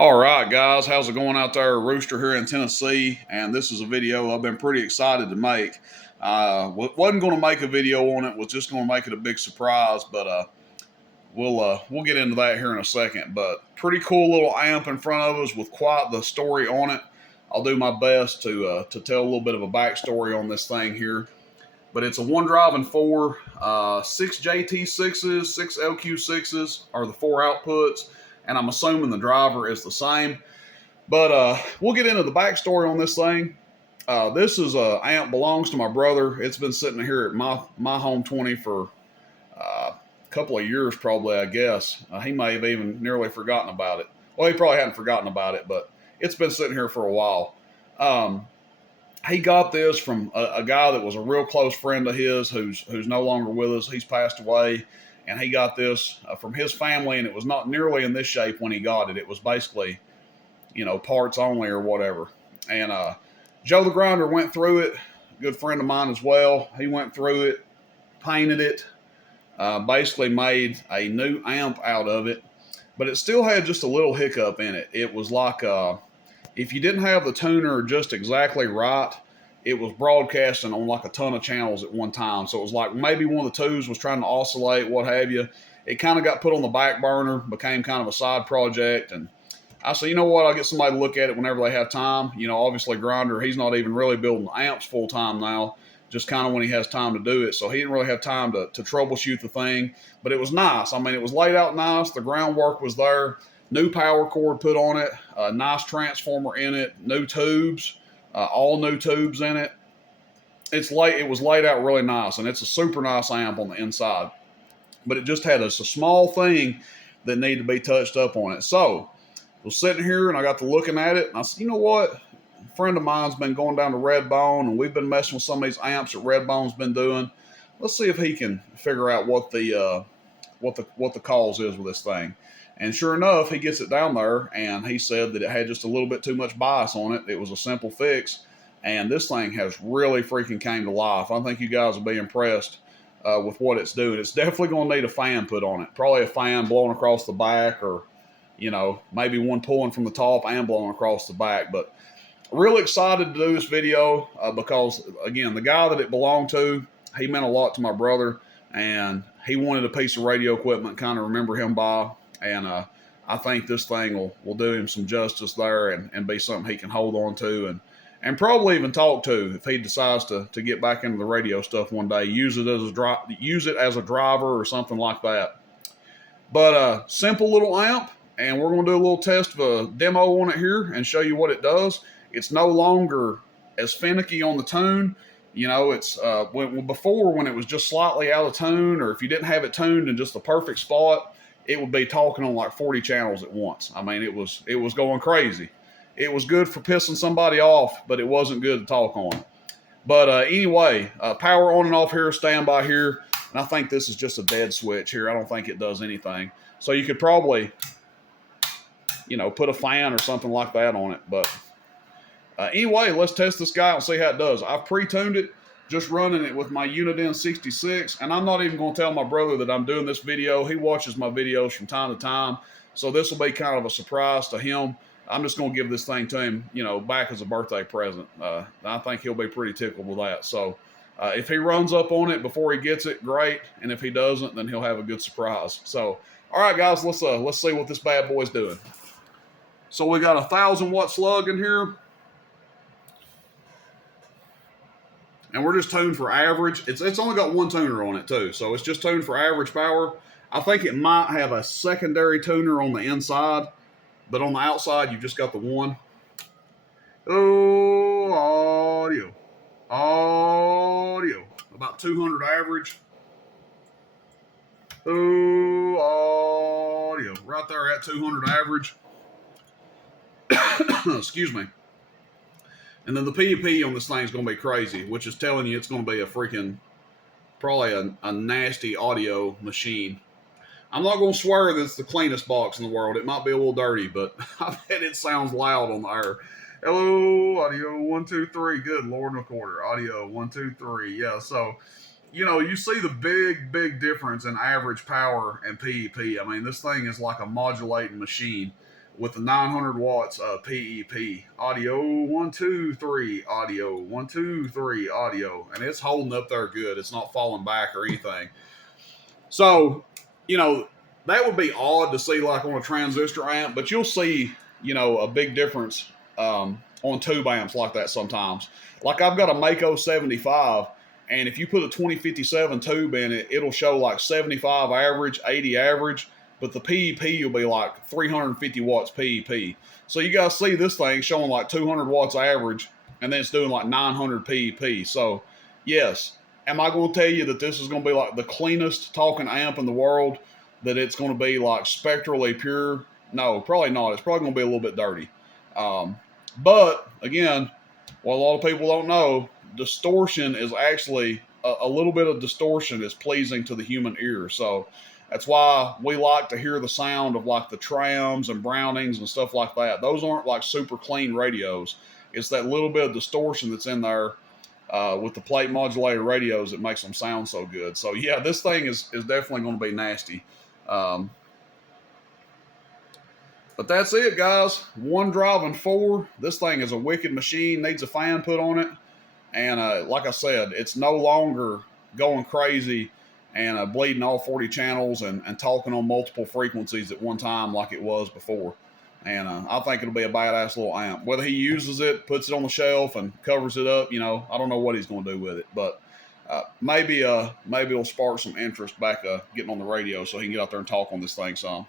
All right, guys, how's it going out there? Rooster here in Tennessee, and this is a video I've been pretty excited to make. Wasn't going to make a video on it; was just going to make it a big surprise. But we'll get into that here in a second. But pretty cool little amp in front of us with quite the story on it. I'll do my best to tell a little bit of a backstory on this thing here. But it's a one drive and four, 6 JT6s, 6 LQ6s are the four outputs. And I'm assuming the driver is the same. But we'll get into the backstory on this thing. This is a amp belongs to my brother. It's been sitting here at my home 20 for a couple of years probably, I guess. He may have even nearly forgotten about it. Well, he probably hadn't forgotten about it, but it's been sitting here for a while. He got this from a guy that was a real close friend of his who's no longer with us. He's passed away. And he got this from his family, and it was not nearly in this shape when he got it. It was basically, parts only or whatever. And Joe the Grinder went through it, good friend of mine as well. He went through it, painted it, basically made a new amp out of it. But it still had just a little hiccup in it. It was like if you didn't have the tuner just exactly right, it was broadcasting on like a ton of channels at one time. So it was like maybe one of the twos was trying to oscillate, what have you. It kind of got put on the back burner, became kind of a side project. And I said, you know what, I'll get somebody to look at it whenever they have time. Obviously Grinder, he's not even really building amps full time now, just kind of when he has time to do it. So he didn't really have time to troubleshoot the thing, but it was nice. I mean, it was laid out nice. The groundwork was there, new power cord put on it, a nice transformer in it, new tubes. All new tubes in it. It was laid out really nice, and it's a super nice amp on the inside. But it just had a small thing that needed to be touched up on it. So I was sitting here, and I got to looking at it, and I said, you know what? A friend of mine's been going down to RedBone, and we've been messing with some of these amps that RedBone's been doing. Let's see if he can figure out what the cause is with this thing. And sure enough, he gets it down there, and he said that it had just a little bit too much bias on it. It was a simple fix, and this thing has really freaking came to life. I think you guys will be impressed with what it's doing. It's definitely going to need a fan put on it. Probably a fan blowing across the back, or, maybe one pulling from the top and blowing across the back. But really excited to do this video because, again, the guy that it belonged to, he meant a lot to my brother, and he wanted a piece of radio equipment, kind of remember him by. And I think this thing will do him some justice there and be something he can hold on to and probably even talk to if he decides to get back into the radio stuff one day. Use it as a driver or something like that. But simple little amp, and we're going to do a little test of a demo on it here and show you what it does. It's no longer as finicky on the tune. It's before when it was just slightly out of tune, or if you didn't have it tuned in just the perfect spot, it would be talking on like 40 channels at once. I mean, it was going crazy. It was good for pissing somebody off, but it wasn't good to talk on. But anyway, power on and off here, standby here. And I think this is just a dead switch here. I don't think it does anything. So you could probably, put a fan or something like that on it. But anyway, let's test this guy and see how it does. I've pre-tuned it, just running it with my Uniden 66, and I'm not even going to tell my brother that I'm doing this video. He watches my videos from time to time, so this will be kind of a surprise to him. I'm just going to give this thing to him, back as a birthday present. I think he'll be pretty tickled with that. So if he runs up on it before he gets it, great, and if he doesn't, then he'll have a good surprise. So, all right, guys, let's see what this bad boy's doing. So we got a 1,000-watt slug in here. And we're just tuned for average. It's only got one tuner on it too, so it's just tuned for average power. I think it might have a secondary tuner on the inside, but on the outside you've just got the one. Oh, audio. About 200 average. Oh, audio. Right there at 200 average. Excuse me. And then the PEP on this thing is going to be crazy, which is telling you it's going to be probably a nasty audio machine. I'm not going to swear that it's the cleanest box in the world. It might be a little dirty, but I bet it sounds loud on the air. Hello, audio 1, 2, 3. Good Lord, recorder. Audio 1, 2, 3. Yeah, so you see the big difference in average power and PEP. I mean, this thing is like a modulating machine. with the 900 watts PEP. Audio 1 2 3, audio 1 2 3, audio, and it's holding up there good. It's not falling back or anything. So, you know, that would be odd to see like on a transistor amp, but you'll see, you know, a big difference on tube amps like that sometimes. Like I've got a Mako 75, and if you put a 2057 tube in it, it'll show like 75 average, 80 average, but the PEP will be like 350 watts PEP. So you guys see this thing showing like 200 watts average, and then it's doing like 900 PEP. So, yes, am I going to tell you that this is going to be like the cleanest talking amp in the world? That it's going to be like spectrally pure? No, probably not. It's probably going to be a little bit dirty. But again, what a lot of people don't know, distortion is actually a little bit of distortion is pleasing to the human ear. So that's why we like to hear the sound of like the trams and Brownings and stuff like that. Those aren't like super clean radios. It's that little bit of distortion that's in there with the plate modulator radios that makes them sound so good. So yeah, this thing is definitely going to be nasty. But that's it, guys. One driving four. This thing is a wicked machine. Needs a fan put on it. And like I said, it's no longer going crazy and bleeding all 40 channels and talking on multiple frequencies at one time like it was before. And I think it'll be a badass little amp. Whether he uses it, puts it on the shelf, and covers it up, you know, I don't know what he's going to do with it. But maybe it'll spark some interest back getting on the radio so he can get out there and talk on this thing some.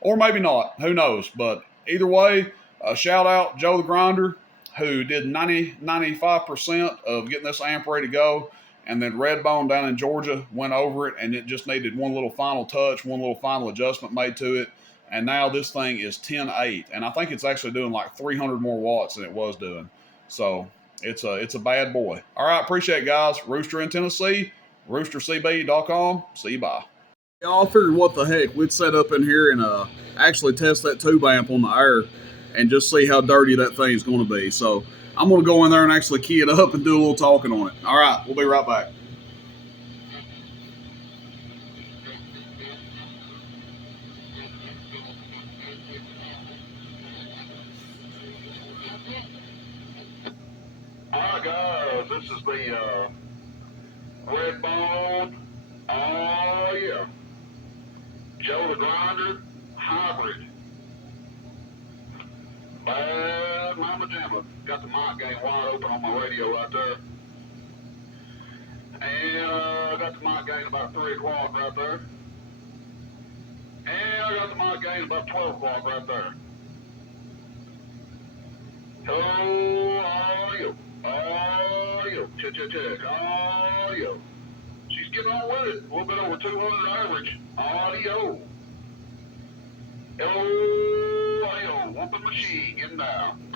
Or maybe not. Who knows? But either way, shout out Joe the Grinder, who did 95% of getting this amp ready to go. And then RedBone down in Georgia went over it, and it just needed one little final touch, one little final adjustment made to it. And now this thing is 10.8, and I think it's actually doing like 300 more watts than it was doing. So it's a bad boy. All right, appreciate it, guys. Rooster in Tennessee, roostercb.com. See you, bye. Y'all figured what the heck, we'd set up in here and actually test that tube amp on the air and just see how dirty that thing's going to be. So I'm going to go in there and actually key it up and do a little talking on it. All right, we'll be right back. Hi guys, this is the RedBone. Oh yeah, Joe the Grinder hybrid. Bad mama jamma. Got the mic gain wide open on my radio right there, and I got the mic gain about 3 o'clock right there, and I got the mic gain about 12 o'clock right there. Hello, audio. Audio, check, audio. She's getting on with it, a little bit over 200 average. Audio. Hello, audio, whooping machine, getting down.